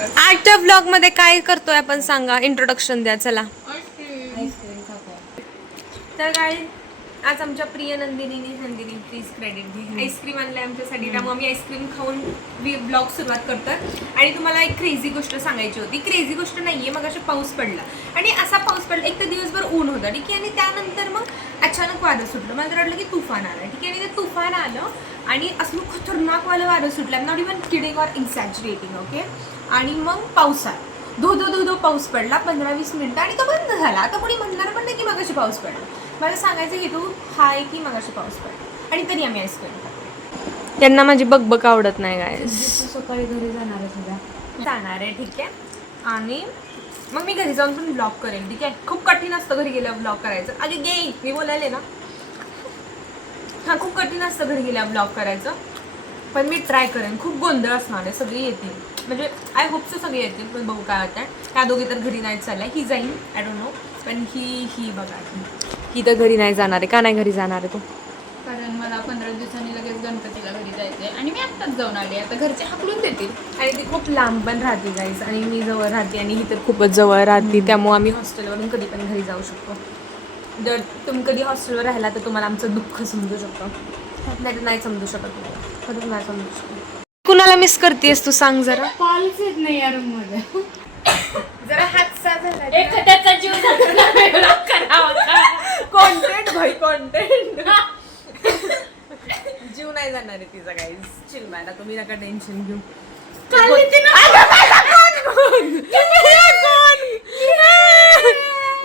आजच्या ब्लॉग मध्ये काय करतोय आपण सांगा, इंट्रोडक्शन द्या चला. तर काय आज आमच्या प्रिय नंदिनी प्लीज क्रेडिट घे, आईस्क्रीम आणलंय आमच्यासाठी, त्यामुळे आम्ही आईस्क्रीम खाऊन ब्लॉग सुरुवात करतोय. आणि तुम्हाला एक क्रेझी गोष्ट सांगायची होती. क्रेझी गोष्ट नाहीये, मग अशा पाऊस पडला आणि असा पाऊस पडला, एक तर दिवसभर ऊन होतं ठीक आहे, आणि त्यानंतर मग अचानक वारं सुटलं. मला तर वाटलं की तुफान आलं ठीक आहे, आणि ते तुफान आलं आणि असं खतरनाक वारं सुटलं. I am not even kidding or एक्झॅजरेटिंग okay. आणि मग पाऊस आला, धो पाऊस पडला 15-20 मिनिटं आणि तो बंद झाला. आता कोणी म्हणणार पण नाही की मगाशी पाऊस पडला. मला सांगायचं हेतू हा आहे की मगाशी पाऊस पडला आणि तरी आम्ही आईस्क्रीम खातो. त्यांना माझी बकबक आवडत नाही गायस. सकाळी घरी जाणार आहे सुद्धा जाणार आहे ठीक आहे, आणि मग मी घरी जाऊन पण ब्लॉग करेन ठीक आहे. खूप कठीण असतं घरी गेल्यावर ब्लॉग करायचं. अगे गे मी बोलायले ना, हा खूप कठीण असतं घरी गेल्यावर ब्लॉग करायचं, पण मी ट्राय करेन. खूप गोंधळ असणार आहे, सगळी येतील, म्हणजे आय होप सो सगळे येतील, पण बघू काय होतं. त्या दोघी तर घरी नाही चालल्या, ही जाईन आय डोंट नो, पण ही बघा ही तर घरी नाही जाणार आहे. का नाही घरी जाणार आहे तू? कारण मला 15 दिवसांनी लगेच गणपतीला घरी जायचंय आणि मी आत्ताच जाऊन आले. आता घरचे हाकलून देतील. आणि ती खूप लांब पण राहते गाईज, आणि मी जवळ राहते आणि ही तर खूपच जवळ राहते. त्यामुळे आम्ही हॉस्टेलवरून कधी पण घरी जाऊ शकतो. जर तुम्ही कधी हॉस्टेलवर राहिला तर तुम्हाला आमचं दुःख समजू शकतो, नाही तर नाही समजू शकत. तुम्हाला खरंच नाही समजू शकत. कुणाला मिस करतेस तू सांग जरा? कॉलच येत नाही या रूम मध्ये. जरा हातचा झाला एखाद्याचा जीव कॉन्टेंट भाई कॉन्टेंट. जीव नाही जाणार आहे तिचा गाईज, चिल मॅडा, तुम्ही नका टेन्शन घेऊ.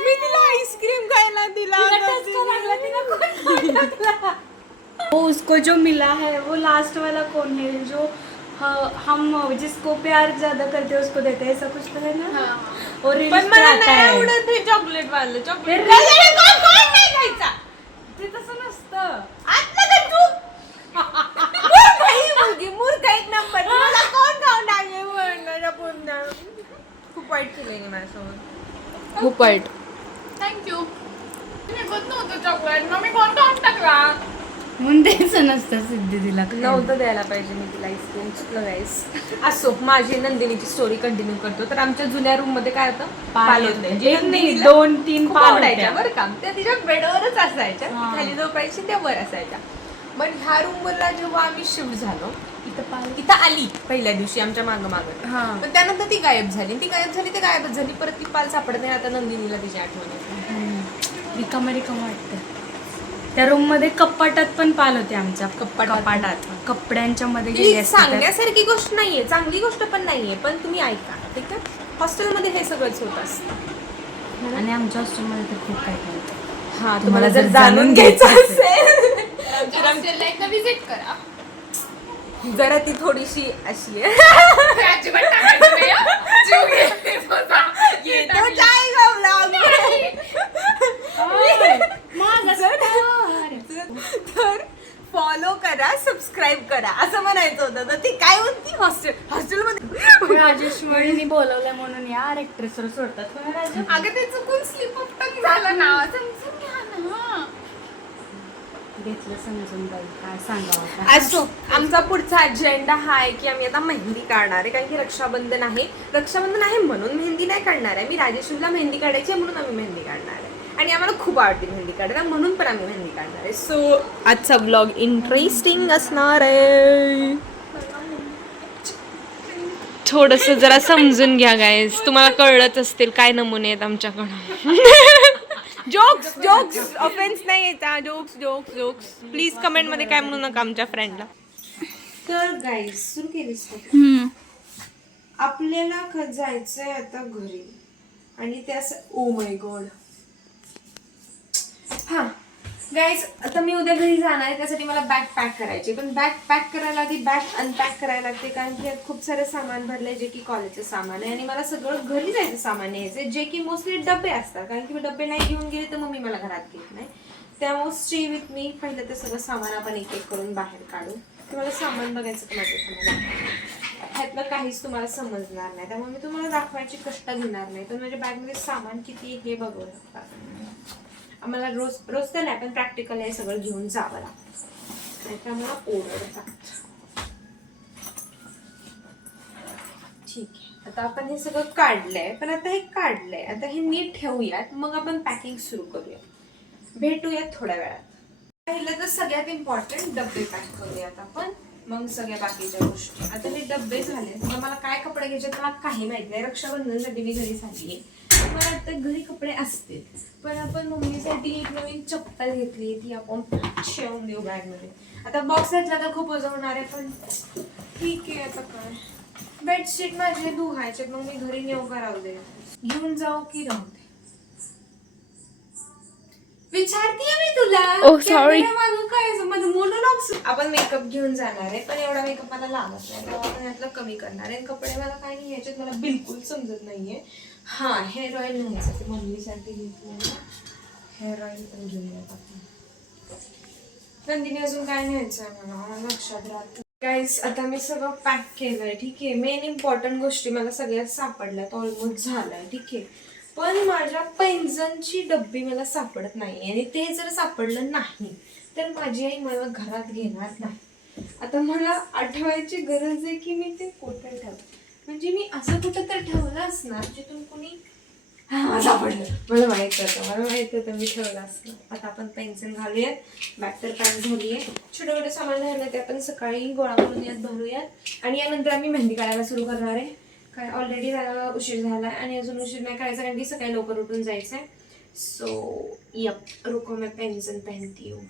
मी तिला आईस्क्रीम खायला दिला. वो उसको जो मिला है वो लास्ट वाला कौन है जो हम जिसको प्यार ज्यादा करते हैं उसको देते हैं, ऐसा कुछ तो है ना. और पण मला नाही आवडत हे चॉकलेट वालं. चॉकलेट नाही खायचा ते तसं नसतं. मूर्ख एक नंबर. मला कोण खाऊन टाकले म्हणणार पुन्हा. खूप वाईट केलंय माझ्यासोबत, खूप वाईट. थँक्यू. निघत नव्हतं चॉकलेट मग मी कोण खाऊन टाकला. म्हणून द्यायचं नसतं सिद्धी तिला. नव्हतं द्यायला पाहिजे मी तिला आईस्क्रीम. चुकलं गाईस. असो, माझी नंदिनीची स्टोरी कंटिन्यू करतो. तर आमच्या जुन्या रूम मध्ये काय होतं, पाल होते. एक नाही 2-3 पाल आवडायच्या बरं का. त्या तिच्या बेडवरच असायच्या, हा. खाली झोपायची त्या वर असायच्या. पण ह्या रूमवरला जेव्हा आम्ही शिफ्ट झालो, इथं आली पहिल्या दिवशी आमच्या मागं पण त्यानंतर ती गायब झाली. ती गायबच झाली. परत ती पाल सापडत नाही. आता नंदिनीला तिची आठवण येते. रिकामा वाटतं. त्या रूम मध्ये कपाटात पण पाल होते आमच्या. कपाटात कपड्यांच्या मध्ये गेले असते. सांगण्यासारखी गोष्ट नाहीये, चांगली गोष्ट पण नाहीये, पण तुम्ही ऐका ठीक आहे. हॉस्टेलमध्ये हे सगळंच होत असतं. आणि आमच्या हॉस्टेलमध्ये तर खूप काय काय. हा, तुम्हाला जर जाणून घ्यायचं असेल तर एकदा विजिट करा. जरा ती थोडीशी अशी आहे. तर फॉलो करा, सबस्क्राईब करा असं म्हणायचं होतं. तर ती काय म्हणती, हॉस्टेलमध्ये राजेश्वरीने बोलवलंय म्हणून यार एक्ट्रेसवर सोडतात. अगं ते चुकून स्लिप ऑफ टंग झालं ना. समजून घ्या ना. घेतलं समजून बाई, काय सांगावं. असो, आमचा पुढचा अजेंडा हा आहे की आम्ही आता मेहंदी काढणार आहे. कारण की रक्षाबंधन आहे म्हणून मेहंदी नाही काढणार आहे. मी राजेश्वरीला मेहंदी काढायची आहे म्हणून आम्ही मेहंदी काढणार आहे. आणि आम्हाला खूप आवडते मेहंदी काढायला म्हणून पण आम्ही मेहंदी काढणार आहे. सो आजचा ब्लॉग इंटरेस्टिंग असणार आहे. थोडस जरा समजून घ्या गाईज, तुम्हाला कळलंच असतील काय नमुने आहेत आमच्याकडं. जोक्स ऑफेन्स नाही येता. जोक्स प्लीज कमेंट मध्ये काय म्हणू नका आमच्या फ्रेंडला. तर गाईज सुरू केलीस आपल्याला जायचंय आता घरी, आणि ते असं ओ माय गॉड. हा गाईज, आता मी उद्या घरी जाणार आहे. त्यासाठी मला बॅग पॅक करायची. पण बॅग पॅक करायला आधी बॅग अनपॅक करायला लागते, कारण की यात खूप सारे सामान भरले जे की कॉलेजचं सामान आहे. आणि मला सगळं घरी जायचं सामान यायचे, जे की मोस्टली डबे असतात. कारण की मी डबे नाही घेऊन गेले तर मम्मी मला घरात घेत नाही. त्यामुळे स्टे विथ मी. पहिलं ते सगळं सामान आपण एक एक करून बाहेर काढू. तुम्हाला सामान बघायचं तर माझ्या ह्यातलं काहीच तुम्हाला समजणार नाही, त्यामुळे मी तुम्हाला दाखवायचे कष्ट घेणार नाही. पण माझ्या बॅगमध्ये सामान किती हे बघू शकता. आम्हाला रोज तर नाही, पण प्रॅक्टिकल हे सगळं घेऊन जावं लागतं, नाहीतर आम्हाला ओरडतात. ठीक आहे, आता आपण हे सगळं काढलंय, पण आता हे काढलंय, आता हे नीट ठेवूयात, मग आपण पॅकिंग सुरू करूया. भेटूयात थोड्या वेळात. पहिलं तर सगळ्यात इम्पॉर्टंट डब्बे पॅक करूयात आपण, मग सगळ्या बाकीच्या गोष्टी. आता हे डब्बे झाले, तर मला काय कपडे घ्यायचे मला काही माहित नाही. रक्षाबंधनसाठी मी घरी झाली मला वाटतं घरी कपडे असतील, पण आपण मम्मीसाठी एक नवीन चप्पल घेतली, ती आपण ठेवून देऊ बॅगमध्ये. आता बॉक्स घेतला तर खूप वजन होणार आहे, पण ठीक आहे. आता काय बेडशीट माझे धुवायचे, मग मी घरी नेऊ का राहू दे, घेऊन जाऊ की राहू दे, विचारतीये मी तुला. Oh, sorry. काय मोनोलॉग्स. आपण मेकअप घेऊन जाणार आहे, पण एवढा मेकअप मला लागत नाही, तेव्हा आपण यातलं कमी करणार आहे. कपडे मला काय नाही घ्यायचे, मला बिलकुल समजत नाहीये. हा, हेअर ऑइल न्यायचं, ते मम्मीसाठी घेतलं. हेअर ऑइल पण घेऊयात आपण. नंदिनी अजून काय न्यायचं मला लक्षात राहत. गाईज, आता मी सगळं पॅक केलंय, ठीक आहे. मेन इम्पॉर्टंट गोष्टी मला सगळ्यात सापडल्यात, ऑलमोस्ट झालाय, ठीक आहे. पण माझ्या पैंजणची डब्बी मला सापडत नाही, आणि ते जर सापडलं नाही तर माझी आई मला घरात घेणार नाही. आता मला आठवायची गरज आहे की मी ते कुठे ठेवलं, म्हणजे मी असं कुठं तर ठेवलं असणार जिथून कुणी सापडलं. मला माहित होतं मी ठेवलं असणार. आता आपण पेन्सिल घालूयात, बॅग तर पॅक झालीये. छोटे छोटे सामान राहिलं ते आपण सकाळी गोळा करून यात भरूयात, आणि यानंतर आम्ही मेहंदी काढायला सुरू करणार आहे. काय ऑलरेडी मला उशीर झाला आणि अजून उशीर नाही करायचा, कारण की सकाळी लवकर उठून जायचं आहे. सो यप, रुको मैं पेंसिल पहनती हूँ,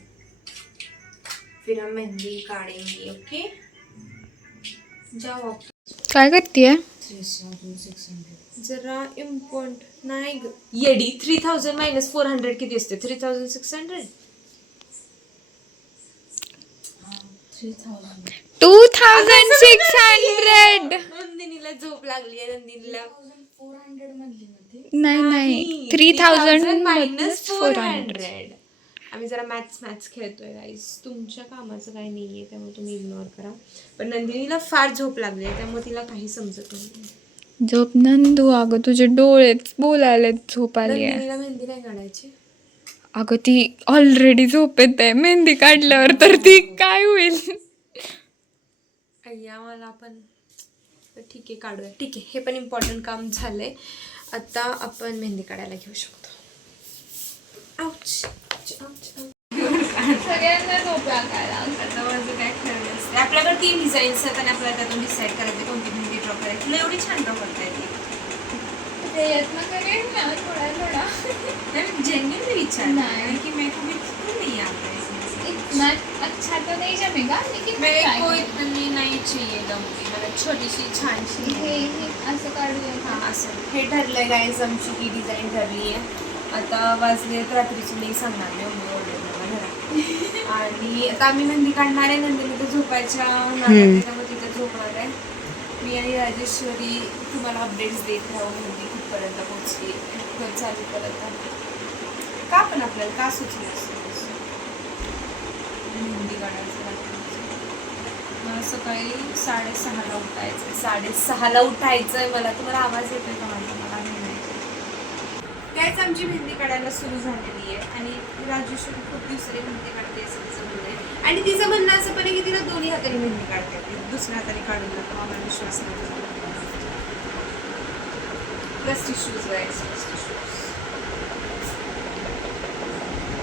फिर हम मेहंदी काढेंगे. ओके, जाओ आप. काय करतीये? जरा इम्पॉर्टंट नाही येडी. 3000 - 400 किती असते? 3600. 2600. नंदिनीला झोप लागली आहे. नंदिनीला 400 म्हणली नाही 3000 - 400. आम्ही जरा मॅथ्स खेळतोय गाईस. तुमच्या कामाचं काही नाहीये, त्यामुळे तुम्ही इग्नोर करा. पण नंदिनीला फार झोप लागली आहे, त्यामुळे तिला काही समजत नाही. झोप नंदू, अगं तुझे डोळेच बोलायला झोप आली आहे. नंदिनीला मेहंदी नाही काढायची. अगं ती ऑलरेडी झोपेत आहे, मेहंदी काढल्यावर तर ती काय होईल. अय्या, मला पण ठीक आहे, काढूया. ठीक आहे, हे पण इम्पॉर्टंट काम झालंय. आता आपण मेहंदी काढायला घेऊ शकतो. सगळ्यांना झोप लागायला. आता माझं काय खरं नसते. आपल्याकडे 3 डिझाईन्स आहेत, आणि आपल्याला त्यातून डिसाईड करायचं कोणती मेहंदी ड्रॉ करायची. तुला एवढी छान ड्रॉ करता येते. प्रयत्न करेन ना थोडा थोडा. जेन्युइनली विचार नहीं कि मेरे को बिल्कुल नहीं आता है इसमें। इतना अच्छा तो नहीं जमेगा, लेकिन मेरे try को करें. इतनी नहीं चाहिए लंबी, मतलब छोटीशी छानशी. हे असं काढूया का? हां, असं हे ठरलंय गाईज, आमची ही डिझाईन ठरली आहे. आता वाजले रात्रीची नाही सांगणार मी, ओरडेल मला घरात. आणि आता आम्ही मेहंदी काढणार आहे. नंतर तर झोपायच्या नादात, त्यामुळे तिथे झोपणार आहे. मी आणि राजेश्वरी तुम्हाला अपडेट्स देत राहू, मेहंदी कुठपर्यंत पोहोचली, घर चालू करत का. पण आपल्याला का सुचलं मेहंदी काढायचं मला सकाळी 6:30ला उठायचं. 6:30ला उठायचं आहे मला. तुम्हाला आवाज येतोय का माझा? मला नाही माहिती. त्याच आमची मेहंदी काढायला सुरू झालेली आहे, आणि राजेश्वरी खूप दिवसांनी मेहंदी काढते असं तिचं म्हणणं आहे. आणि तिचं म्हणणं असं पण आहे की तिला दोन्ही हाताने मेहंदी काढते, दुसऱ्या हाताने काढून जातो. आम्हाला विश्वास नाही. प्लस टिश्यूज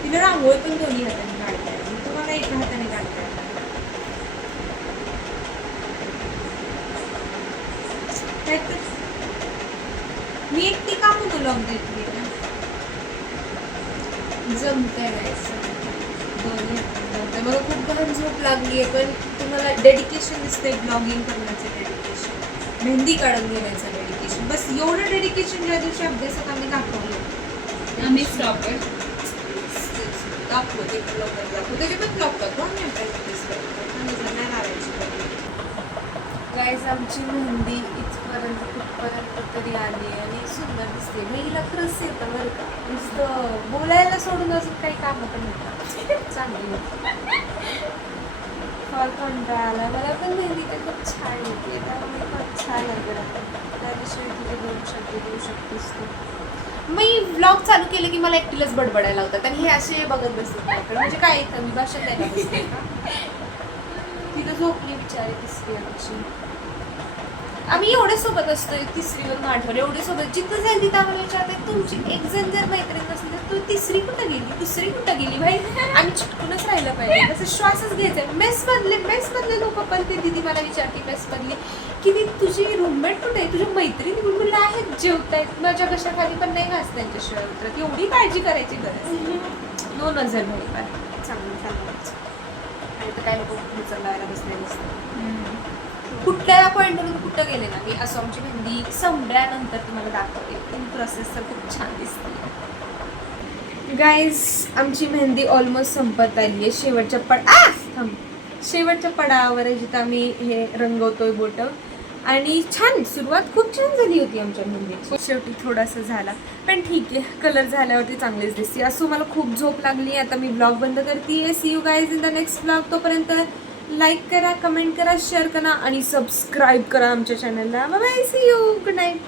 तिला रांगोळी पण दोन्ही हाताने काढता येते, तुम्हाला एका हाताने काढता येते. मी एकटी का मोनोलॉग देते ना, जमतंय दोन्ही हाताने. मला खूप घाण झोप लागली आहे, पण तुम्हाला डेडिकेशन दिसतंय ब्लॉगिंग करण्याचं डेडिकेशन, मेहंदी काढून घेण्याचं डेडिकेशन. बस एवढं डेडिकेशन ज्या दिवशी अभ्यासात आम्ही दाखवलं, आम्ही स्टॉपर दाखवते लवकर दाखवतो. त्याचे पण ब्लॉग करतो आम्ही प्रॅक्टिस करतो, नाही लावायची. गाईज, आमची मेहंदी इथपर्यंत कुठपर्यंत तरी आली आहे, आणि सुंदर दिसते. मी हिला खरंच येतं बरं का, नुसतं बोलायला सोडून अजून काही कामं पण होतात चांगली. फार कंटाळा आला मला, पण मेहंदी काही खूप छान येते, त्यामुळे खूप छान आहे बरं. त्याविषयी तुझे 2 शब्द देऊ शकतेस तू. मी व्लॉग चालू केलं की मला एकटीलाच बडबडायला होतात, आणि हे असे बघत बसतात माझ्याकडे. म्हणजे काय येतं, मी भाषण द्यायला बसते का? तिथं झोपली बिचारी दिसते आमची. आम्ही एवढे सोबत असतो, 3रीवरून 8वर एवढे सोबत, जिथं जाईल तिथं आम्हाला विचारते तुमची एक जण जर मैत्रीण नसली तर तू 3री कुठं गेली, 2री कुठं गेली. भाई आम्ही चिटकूनच राहिलं पाहिजे, तसं श्वासच घ्यायचा. मेसमधले लोक पण ते दिदी मला विचारते मेसमधली की ती तुझी रूममेट कुठे आहे, तुझ्या मैत्रिणी रूममेटला आहेत, जेवतायत, माझ्या कशाखाली पण नाही घास त्यांच्याशिवाय उतरत. एवढी काळजी करायची गरज नो नजर भाई. बाय चांगलं आणि तर काय लोक उचलला बसले कुठल्या पॉईंटवरून कुठं गेले ना मी असं आमची मेहंदी संपल्यानंतर तुम्हाला दाखवते. इन प्रोसेस तर खूप छान दिसते. गाईज आमची मेहंदी ऑलमोस्ट संपत आली आहे. शेवटच्या पडावर जिथं आम्ही हे रंगवतोय बोट. आणि छान सुरुवात खूप छान झाली होती आमच्या मेहंदीची. शेवटी थोडासा झाला पण ठीक आहे, कलर झाल्यावरती चांगलीच दिसते. असं मला खूप झोप लागली. आता मी ब्लॉग बंद करते. See you guys in the next blog. तोपर्यंत लाईक करा, कमेंट करा, शेअर करा आणि सबस्क्राईब करा आमच्या चॅनलला. Bye bye, see you, good night.